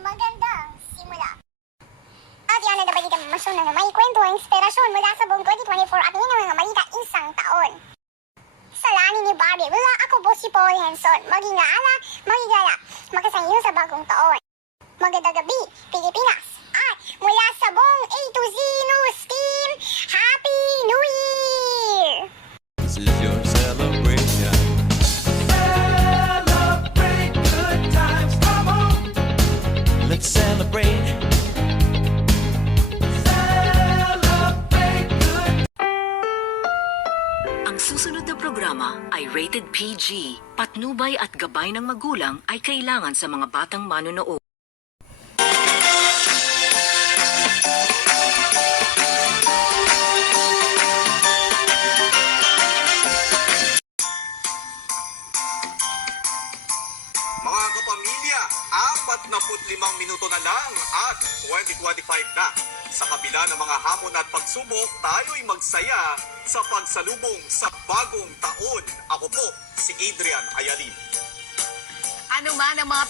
magandang simula. At yan ang nabalita masyon na may kwento ang inspirasyon mula sa buong 2024 at yun ang mga malita isang taon. Sa lani ni Barbie, wala ako po si Paul Henson. Mag-ingala, magigala, makasanyo sa bagong taon. Magandang gabi, Pilipinas. At mula sa buong A to Z News Team, Happy New Year! This is your celebration. Celebrate good times, come on. Let's celebrate. Celebrate good. Ang susunod na programa ay rated PG. Patnubay at gabay ng magulang ay kailangan sa mga batang manonood. Mga kapamilya, 45 minuto na lang at 2025 na. Sa kabila ng mga hamon at pagsubok, tayo'y magsaya sa pagsalubong sa bagong taon. Ako po, si Adrian Ayalin. Ano man ang mga